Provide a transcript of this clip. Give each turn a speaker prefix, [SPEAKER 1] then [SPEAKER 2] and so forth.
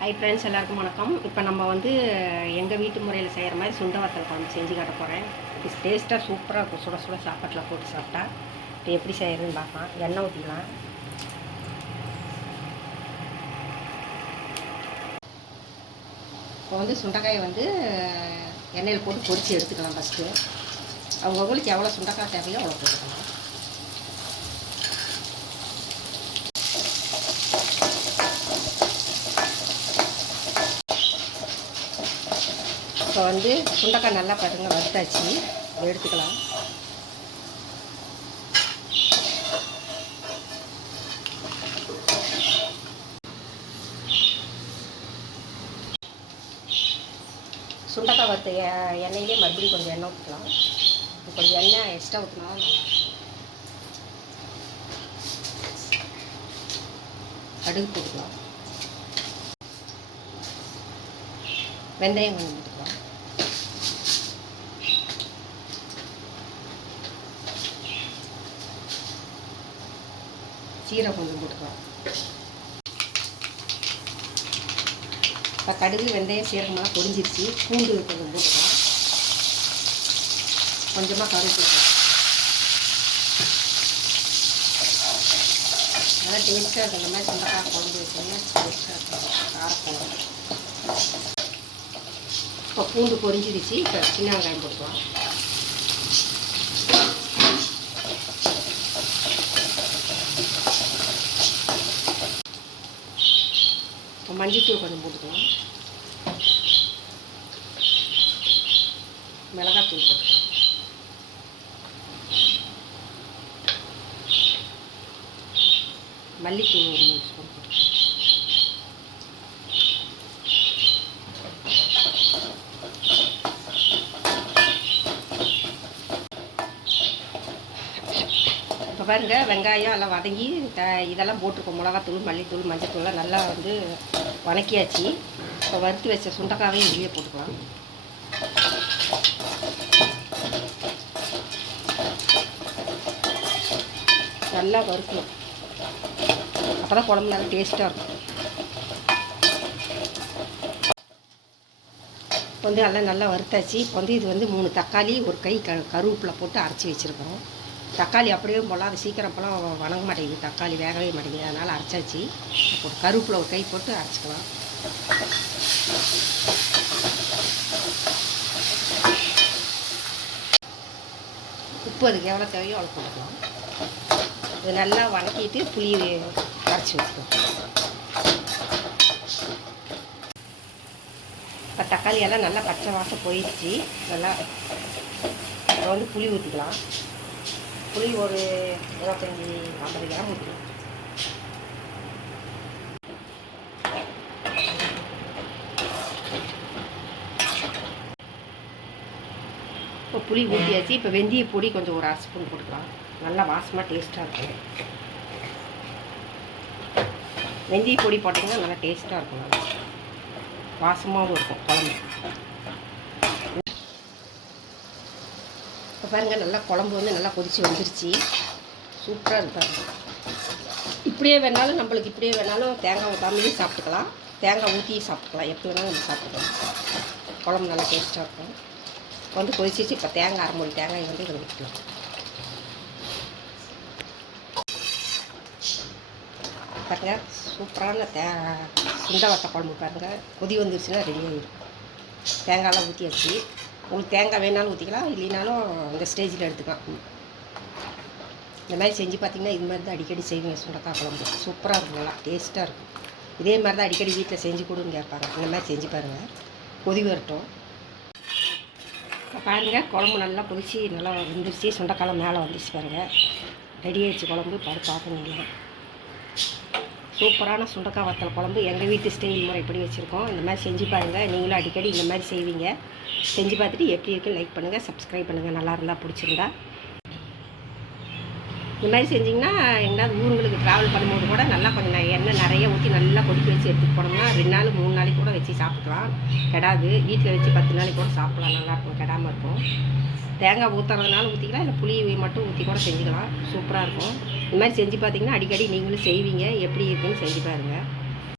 [SPEAKER 1] Hi friends எல்லாருக்கும் வணக்கம். இப்போ நம்ம வந்து எங்கள் வீட்டு முறையில் செய்கிற மாதிரி சுண்ட வத்தல் குழம்பு செஞ்சு காட்ட போகிறேன் இது டேஸ்ட்டாக சூப்பராக இருக்கும். சுட சுட சாப்பாட்டில் போட்டு சாப்பிட்டா. இப்போ எப்படி செய்கிறதுன்னு பார்க்கலாம். எண்ணெய் ஊற்றிக்கலாம் இப்போ வந்து சுண்டைக்காயை வந்து எண்ணெயில் போட்டு பொரித்து எடுத்துக்கலாம் ஃபஸ்ட்டு அவங்கவுங்களுக்கு எவ்வளோ சுண்டைக்காய் தேவையோ அவ்வளோ போட்டுக்கலாம். இப்போ வந்து சுண்டக்காய் நல்லா பாருங்கள் வறுத்தாச்சு. எடுத்துக்கலாம். சுண்டைக்காய் வறுத்த எண்ணெயிலே மறுபடியும் கொஞ்சம் எண்ணெய் ஊற்றலாம் கொஞ்சம் எண்ணெய் எக்ஸ்ட்ரா ஊற்றினா கடுகு போட்டுக்கலாம். வெந்தயம் கொஞ்சம் சீரை கொஞ்சம் போட்டுக்கலாம். இப்போ கடுகு வெந்தயம் சீரகமாக பொரிஞ்சிருச்சு. பூண்டு கொஞ்சம் போட்டுக்கலாம். கொஞ்சமாக கருவேப்பிலை நல்லா டேஸ்ட்டாக இருக்கும் இந்த மாதிரி சொந்தக்கார குழம்பு வச்சிங்கன்னா டேஸ்ட்டாக இருக்கும். காரக்குழம்பு. இப்போ பூண்டு பொரிஞ்சிருச்சு. இப்போ சின்ன வெங்காயம் போட்டுக்கலாம். மஞ்சத்தூள் கொஞ்சம் போட்டுக்கலாம். மிளகாத்தூள் போட்டுக்கலாம். மல்லித்தூள் ஒரு மூணு ஸ்பூன் போட்டுக்கலாம் இப்போ பாருங்க வெங்காயம் எல்லாம் வதங்கி த இதெல்லாம் போட்டிருக்கோம். மிளகாத்தூள் மல்லித்தூள் மஞ்சத்தூள்லாம் நல்லா வந்து வதக்கியாச்சு இப்போ வறுத்து வச்ச சுண்டக்காவையும் வெளியே போட்டுக்கலாம். நல்லா வறுக்கணும். அப்போ தான் குழம்பு நல்லா டேஸ்ட்டாக இருக்கும். இப்போ வந்து எல்லாம் நல்லா வறுத்தாச்சு. இப்போ வந்து இது வந்து மூணு தக்காளி ஒரு கை க கருவேப்பிலை போட்டு அரைச்சி வச்சுருக்கோம் தக்காளி அப்படியே போடலாம் அது சீக்கிரம் போலாம் வணங்க மாட்டேங்குது. தக்காளி வேகவே மாட்டேங்குது. அதனால் அரைச்சாச்சு. இப்போ ஒரு கருவேப்பிலை ஒரு கை போட்டு அரைச்சிக்கலாம். உப்பு அதுக்கு எவ்வளோ தேவையோ அவ்வளோ போட்டுக்கலாம். இது நல்லா வதக்கிட்டு புளி அரைச்சி வச்சுக்கலாம். இப்போ தக்காளி எல்லாம் நல்லா பச்சை வாசம் போயிடுச்சு. நல்லா இப்போ வந்து புளி ஊற்றிக்கலாம். புளி ஒரு இருபத்தஞ்சி ஐம்பது கிராம் ஊற்றிக்கலாம் இப்போ புளி ஊற்றியாச்சு இப்போ வெந்தய பொடி கொஞ்சம் ஒரு அரை ஸ்பூன் கொடுக்கலாம் நல்லா வாசமாக டேஸ்ட்டாக இருக்கும். வெந்தய பொடி போட்டிங்கன்னா நல்லா டேஸ்ட்டாக இருக்கும். நல்லா வாசமாகவும் இருக்கும் குழம்பு. இப்போ பாருங்கள் நல்லா குழம்பு வந்து நல்லா கொதித்து வந்துருச்சு. சூப்பராக இருப்பாங்க இப்படியே வேணாலும் நம்மளுக்கு இப்படியே வேணாலும் தேங்காய் ஊற்றாமலேயும் சாப்பிட்டுக்கலாம். தேங்காய் ஊற்றியும் சாப்பிட்டுக்கலாம். எப்படி வேணாலும் நம்ம சாப்பிட்டுக்கலாம். குழம்பு நல்லா டேஸ்ட்டாக இருக்கும். இப்போ வந்து கொதிச்சிச்சு இப்போ தேங்காய் அரை தேங்காய் வந்து இதில் விட்டுக்கலாம் பாருங்க சூப்பரான தே சுண்டை வத்த குழம்பு பாருங்கள் கொதி வந்துருச்சுன்னா ரெடி ஆகிடும் தேங்காயெல்லாம் ஊற்றியாச்சு உங்களுக்கு தேங்காய் வேணாலும் ஊற்றிக்கலாம் இல்லைனாலும் இந்த ஸ்டேஜில் எடுத்துக்கலாம். இந்த மாதிரி செஞ்சு பார்த்தீங்கன்னா இது மாதிரி தான் அடிக்கடி செய்வேன் சுண்டக்காய் குழம்பு. சூப்பராக இருக்கும் நல்லா டேஸ்ட்டாக இருக்கும். இதே மாதிரி தான் அடிக்கடி வீட்டில் செஞ்சு கொடுன்னு கேட்பாங்க. இந்த மாதிரி செஞ்சு பாருங்கள் கொதி வரட்டும். இப்போ பாருங்கள் குழம்பு நல்லா கொதிச்சு நல்லா வந்துருச்சு. சுண்டக்காலம் மேலே வந்துருச்சு பாருங்கள் ரெடி ஆயிடுச்சு குழம்பு. பாரு பார்க்கணுங்களா சூப்பரான சுண்டக்காய் வத்தல் குழம்பு. எங்கள் வீட்டு ஸ்டைல் முறைப்படி வச்சுருக்கோம். இந்த மாதிரி செஞ்சு பாருங்கள் நீங்களும் அடிக்கடி இந்த மாதிரி செய்வீங்க. செஞ்சு பார்த்துட்டு எப்படி இருக்குன்னு லைக் பண்ணுங்கள் சப்ஸ்கிரைப் பண்ணுங்கள் நல்லா இருந்தால் பிடிச்சிருந்தா. இந்த மாதிரி செஞ்சிங்கன்னா எங்கேயாவது ஊர் ட்ராவல் பண்ணும்போது கூட நல்லா கொஞ்சம் எண்ணெய் நிறைய ஊற்றி நல்லா கொதிக்க வச்சு எடுத்துகிட்டு போனோம்னா ரெண்டு நாள் மூணு நாளைக்கு கூட வச்சு சாப்பிட்டுக்கலாம். கெடாது. வீட்டில் வச்சு பத்து நாளைக்கு கூட சாப்பிடலாம். நல்லாயிருக்கும் கெடாமல் இருக்கும். தேங்காய் ஊற்றுறதுனால ஊற்றிக்கலாம் இல்லை புளி மட்டும் ஊற்றி கூட செஞ்சுக்கலாம். சூப்பராக இருக்கும். இந்த மாதிரி செஞ்சு பார்த்தீங்கன்னா அடிக்கடி நீங்களும் செய்வீங்க. எப்படி இருக்குன்னு செஞ்சு பாருங்கள்